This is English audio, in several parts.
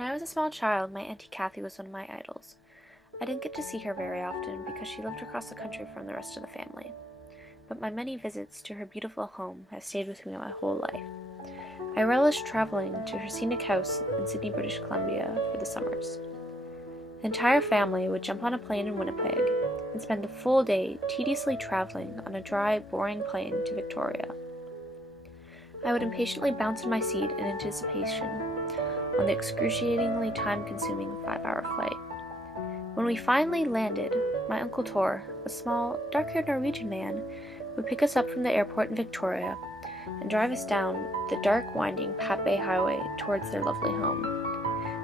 When I was a small child, my Auntie Kathy was one of my idols. I didn't get to see her very often because she lived across the country from the rest of the family, but my many visits to her beautiful home have stayed with me my whole life. I relished traveling to her scenic house in Sydney, British Columbia for the summers. The entire family would jump on a plane in Winnipeg and spend the full day tediously traveling on a dry, boring plane to Victoria. I would impatiently bounce in my seat in anticipation on the excruciatingly time-consuming 5-hour flight. When we finally landed, my Uncle Tor, a small, dark-haired Norwegian man, would pick us up from the airport in Victoria and drive us down the dark, winding Pat Bay Highway towards their lovely home.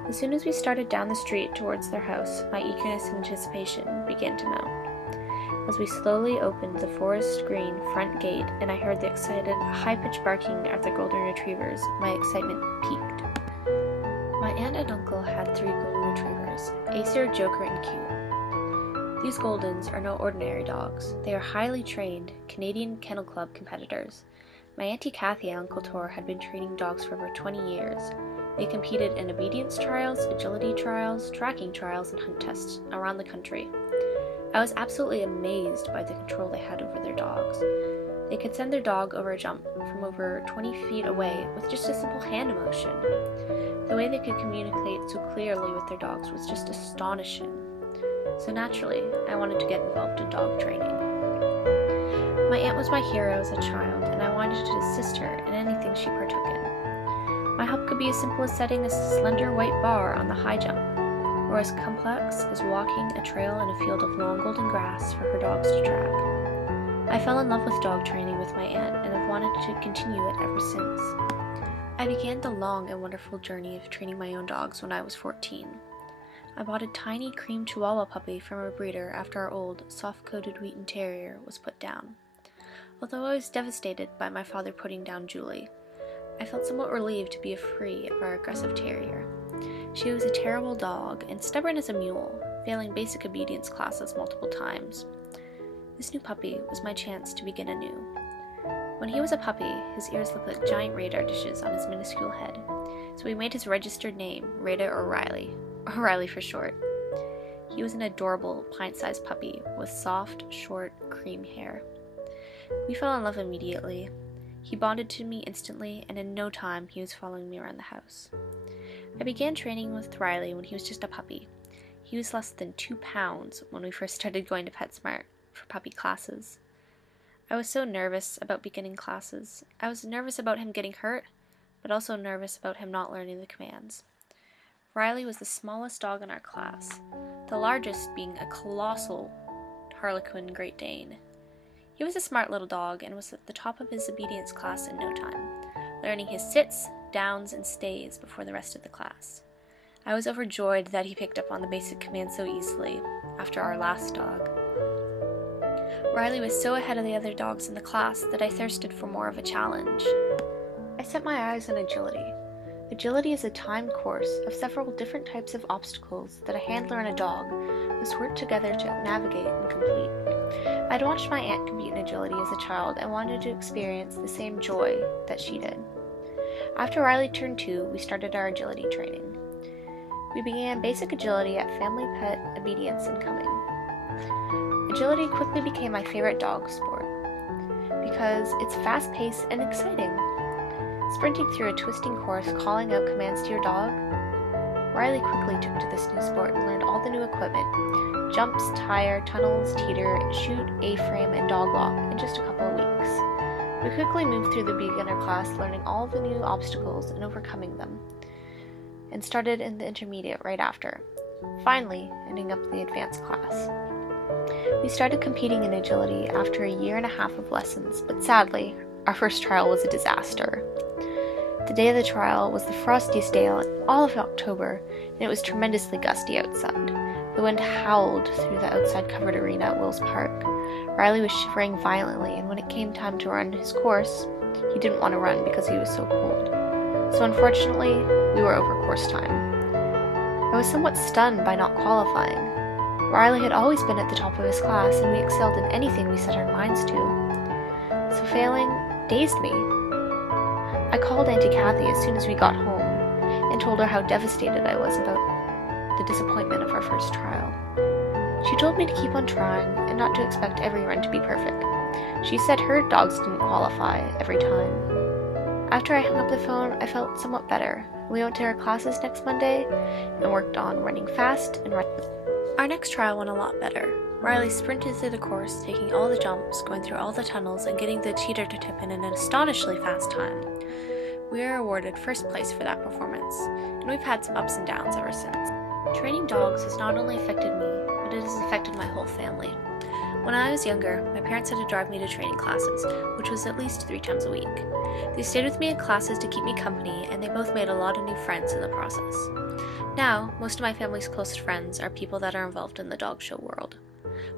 As soon as we started down the street towards their house, my eagerness and anticipation began to mount. As we slowly opened the forest green front gate and I heard the excited, high-pitched barking of the golden retrievers, my excitement peaked. My aunt and uncle had 3 golden retrievers, Acer, Joker, and Q. These Goldens are no ordinary dogs. They are highly trained Canadian Kennel Club competitors. My Auntie Kathy and Uncle Tor had been training dogs for over 20 years. They competed in obedience trials, agility trials, tracking trials, and hunt tests around the country. I was absolutely amazed by the control they had over their dogs. They could send their dog over a jump from over 20 feet away with just a simple hand motion. The way they could communicate so clearly with their dogs was just astonishing. So naturally, I wanted to get involved in dog training. My aunt was my hero as a child, and I wanted to assist her in anything she partook in. My help could be as simple as setting a slender white bar on the high jump, or as complex as walking a trail in a field of long golden grass for her dogs to track. I fell in love with dog training with my aunt and have wanted to continue it ever since. I began the long and wonderful journey of training my own dogs when I was 14. I bought a tiny cream Chihuahua puppy from a breeder after our old, soft-coated Wheaten Terrier was put down. Although I was devastated by my father putting down Julie, I felt somewhat relieved to be free of our aggressive terrier. She was a terrible dog and stubborn as a mule, failing basic obedience classes multiple times. This new puppy was my chance to begin anew. When he was a puppy, his ears looked like giant radar dishes on his minuscule head, so we made his registered name Radar O'Reilly, or Riley for short. He was an adorable, pint-sized puppy with soft, short, cream hair. We fell in love immediately. He bonded to me instantly, and in no time he was following me around the house. I began training with Riley when he was just a puppy. He was less than 2 pounds when we first started going to PetSmart for puppy classes. I was so nervous about beginning classes. I was nervous about him getting hurt, but also nervous about him not learning the commands. Riley was the smallest dog in our class, the largest being a colossal Harlequin Great Dane. He was a smart little dog and was at the top of his obedience class in no time, learning his sits, downs, and stays before the rest of the class. I was overjoyed that he picked up on the basic commands so easily after our last dog. Riley was so ahead of the other dogs in the class that I thirsted for more of a challenge. I set my eyes on agility. Agility is a timed course of several different types of obstacles that a handler and a dog must work together to navigate and complete. I'd watched my aunt compete in agility as a child and wanted to experience the same joy that she did. After Riley turned 2, we started our agility training. We began basic agility at Family Pet Obedience in Cumming. Agility quickly became my favorite dog sport because it's fast-paced and exciting. Sprinting through a twisting course, calling out commands to your dog, Riley quickly took to this new sport and learned all the new equipment: jumps, tire, tunnels, teeter, chute, A-frame, and dog walk in just a couple of weeks. We quickly moved through the beginner class, learning all the new obstacles and overcoming them, and started in the intermediate right after, finally ending up the advanced class. We started competing in agility after a 1.5 years of lessons, but sadly, our first trial was a disaster. The day of the trial was the frostiest day in all of October, and it was tremendously gusty outside. The wind howled through the outside covered arena at Wills Park. Riley was shivering violently, and when it came time to run his course, he didn't want to run because he was so cold. So unfortunately, we were over course time. I was somewhat stunned by not qualifying. Riley had always been at the top of his class, and we excelled in anything we set our minds to. So failing dazed me. I called Auntie Kathy as soon as we got home, and told her how devastated I was about the disappointment of our first trial. She told me to keep on trying and not to expect every run to be perfect. She said her dogs didn't qualify every time. After I hung up the phone, I felt somewhat better. We went to our classes next Monday and worked on running fast and running. Our next trial went a lot better. Riley sprinted through the course, taking all the jumps, going through all the tunnels, and getting the cheater to tip in an astonishingly fast time. We were awarded first place for that performance, and we've had some ups and downs ever since. Training dogs has not only affected me, but it has affected my whole family. When I was younger, my parents had to drive me to training classes, which was at least 3 times a week. They stayed with me in classes to keep me company, and they both made a lot of new friends in the process. Now, most of my family's closest friends are people that are involved in the dog show world.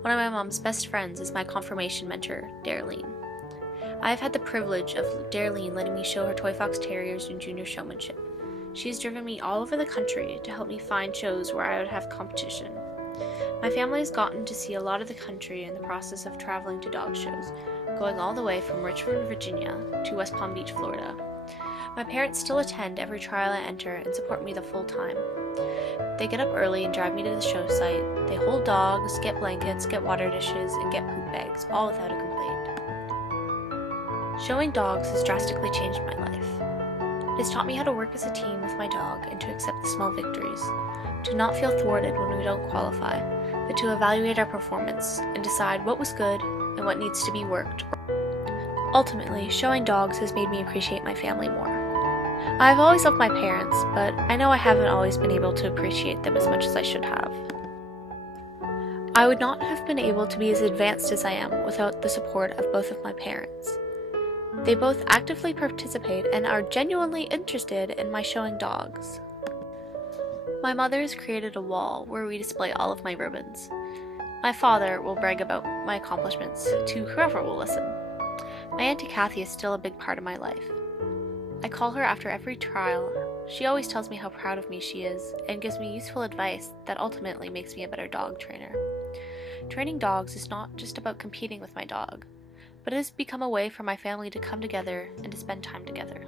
One of my mom's best friends is my confirmation mentor, Darlene. I have had the privilege of Darlene letting me show her Toy Fox Terriers in junior showmanship. She has driven me all over the country to help me find shows where I would have competition. My family has gotten to see a lot of the country in the process of traveling to dog shows, going all the way from Richmond, Virginia to West Palm Beach, Florida. My parents still attend every trial I enter and support me the full time. They get up early and drive me to the show site. They hold dogs, get blankets, get water dishes, and get poop bags, all without a complaint. Showing dogs has drastically changed my life. It has taught me how to work as a team with my dog and to accept the small victories, to not feel thwarted when we don't qualify, but to evaluate our performance and decide what was good and what needs to be worked. Ultimately, showing dogs has made me appreciate my family more. I've always loved my parents, but I know I haven't always been able to appreciate them as much as I should have. I would not have been able to be as advanced as I am without the support of both of my parents. They both actively participate and are genuinely interested in my showing dogs. My mother has created a wall where we display all of my ribbons. My father will brag about my accomplishments to whoever will listen. My Auntie Kathy is still a big part of my life. I call her after every trial. She always tells me how proud of me she is and gives me useful advice that ultimately makes me a better dog trainer. Training dogs is not just about competing with my dog, but it has become a way for my family to come together and to spend time together.